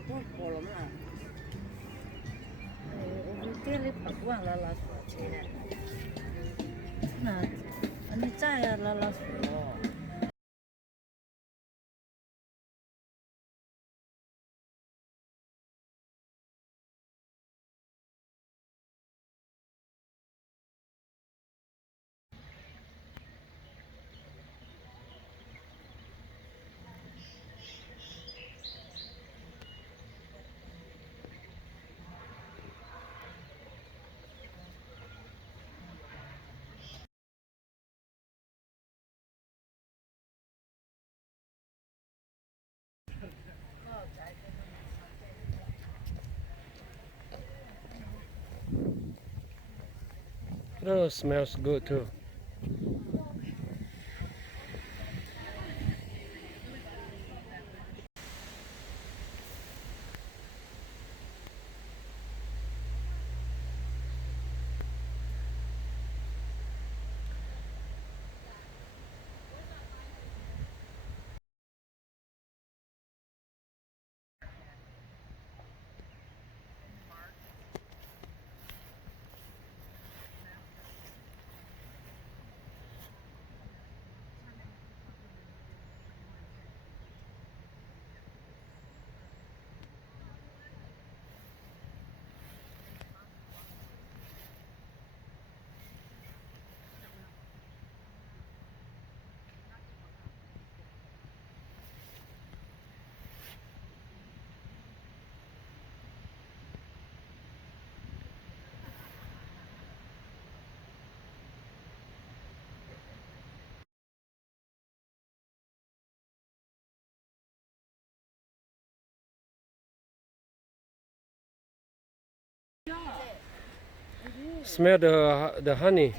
过火龙了。我们店里跑不完了老鼠去。那，你再呀老鼠。Oh, smells good too. Smell the honey.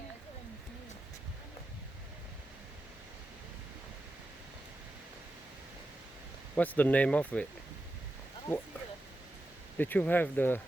What's the name of it? Did you have the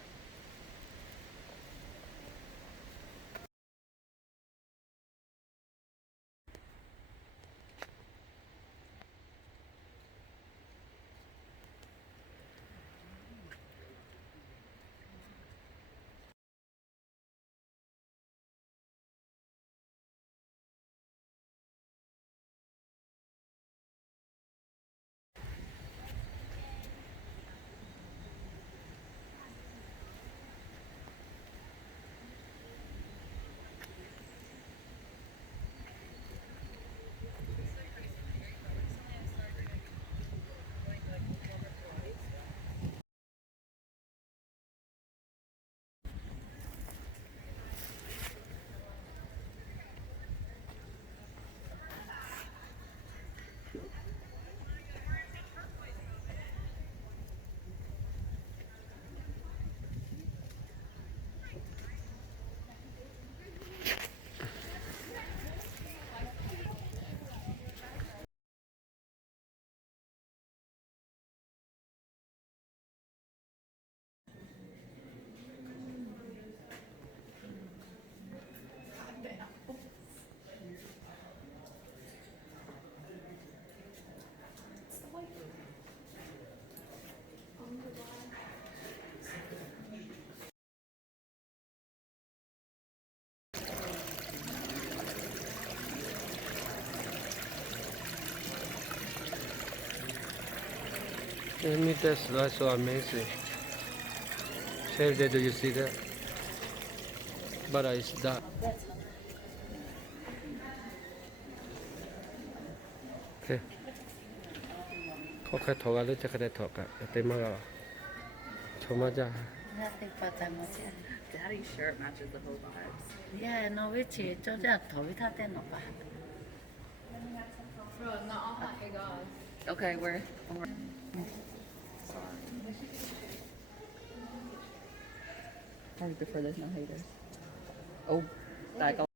I mean, that's so amazing. Save there, do you see that? But it's dark. Okay. Có thọ cái chắc cái thọ cả cái mà cho mà ra. Daddy's shirt matches the whole vibes. Yeah, no, which is just thổi thắt tên nó ba. Okay, we're. Probably prefer there's no haters. Oh, that go.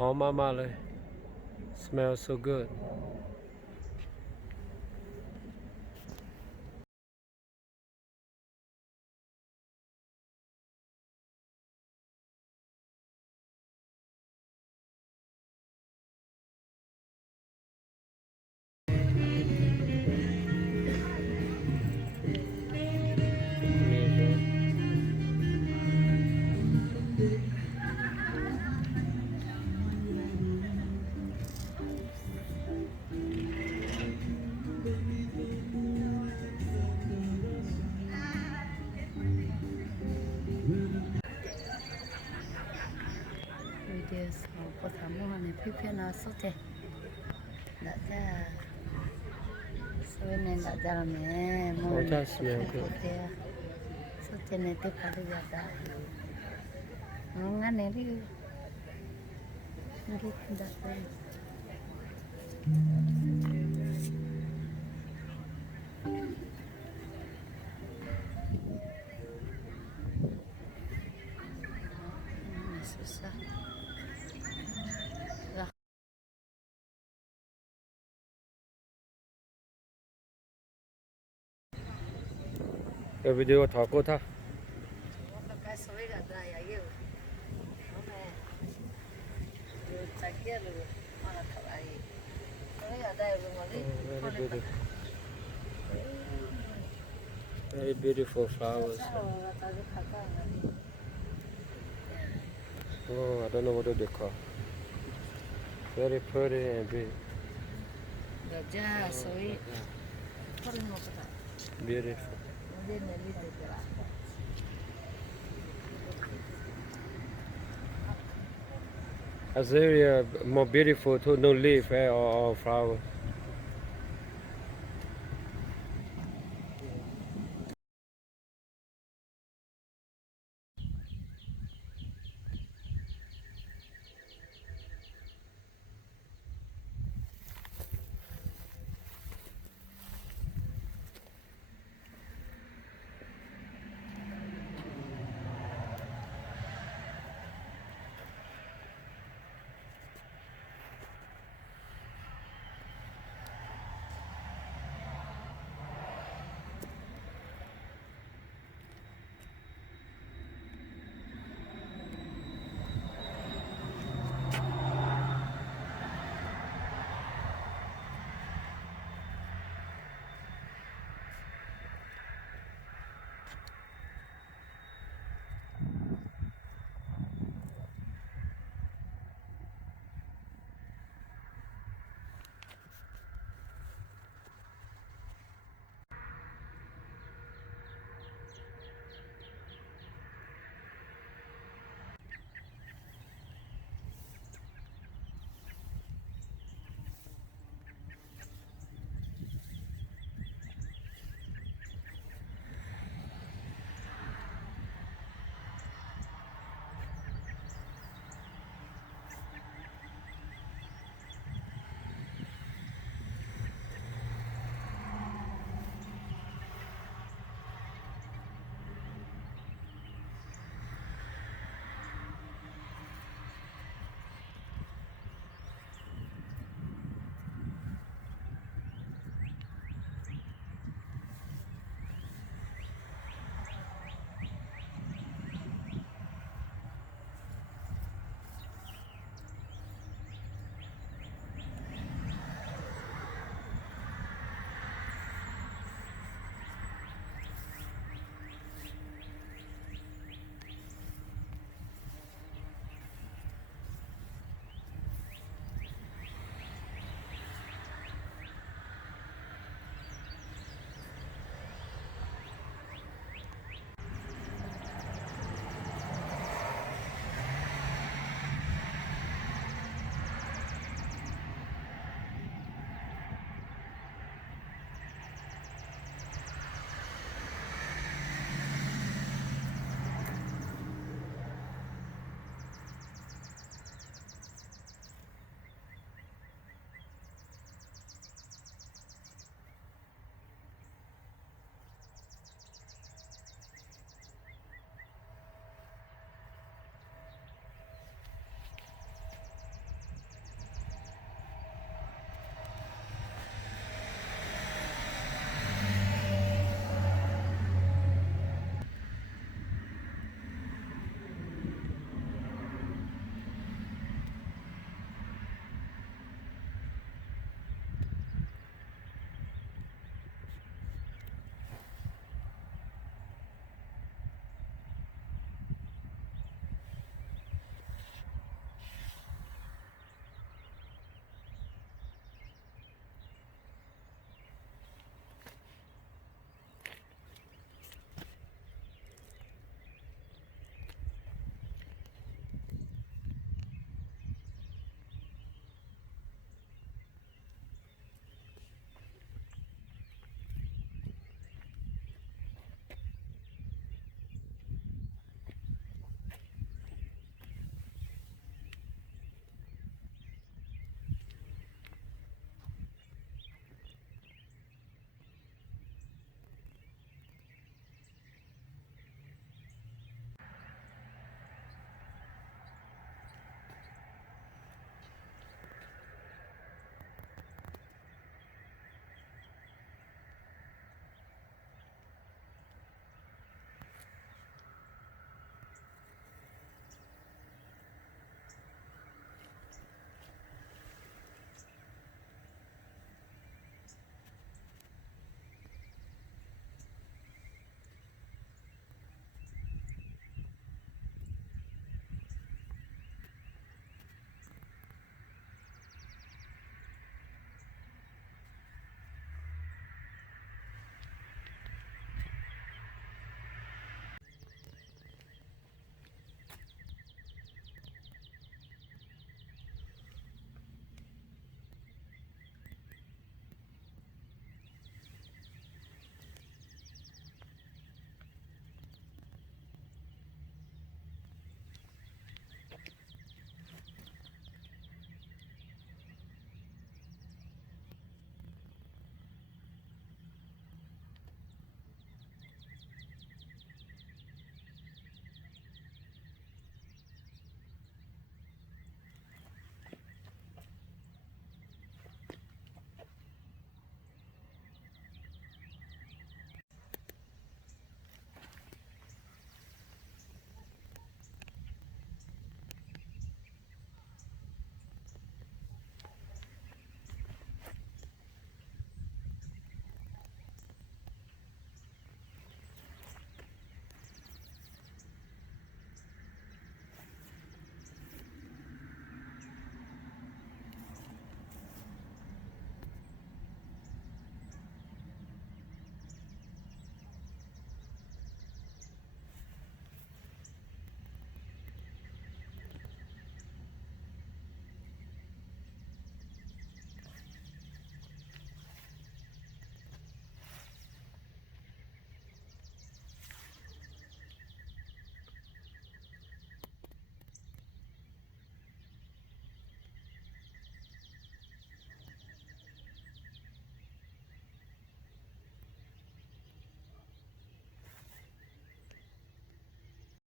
หอมมากๆเลย smells so good มีด้วย Video có thảm mô hình phía phía nào số thế đã ra số này đã ra mẹ mô Oh, that smell good. số thế này tôi phải được đã nó ngắn này đi đi đã rồi susah cái video thỏ cô tha cái số là đây à yêu nó này rồi chạy kia rồi mà là thằng ấy số là đây rồi mà đi very beautiful very beautiful flowers oh I don't know what they call very pretty and big gajah soi keren mau kata beautiful dia nyali dari jalan Azaria more beautiful to no leaf or flower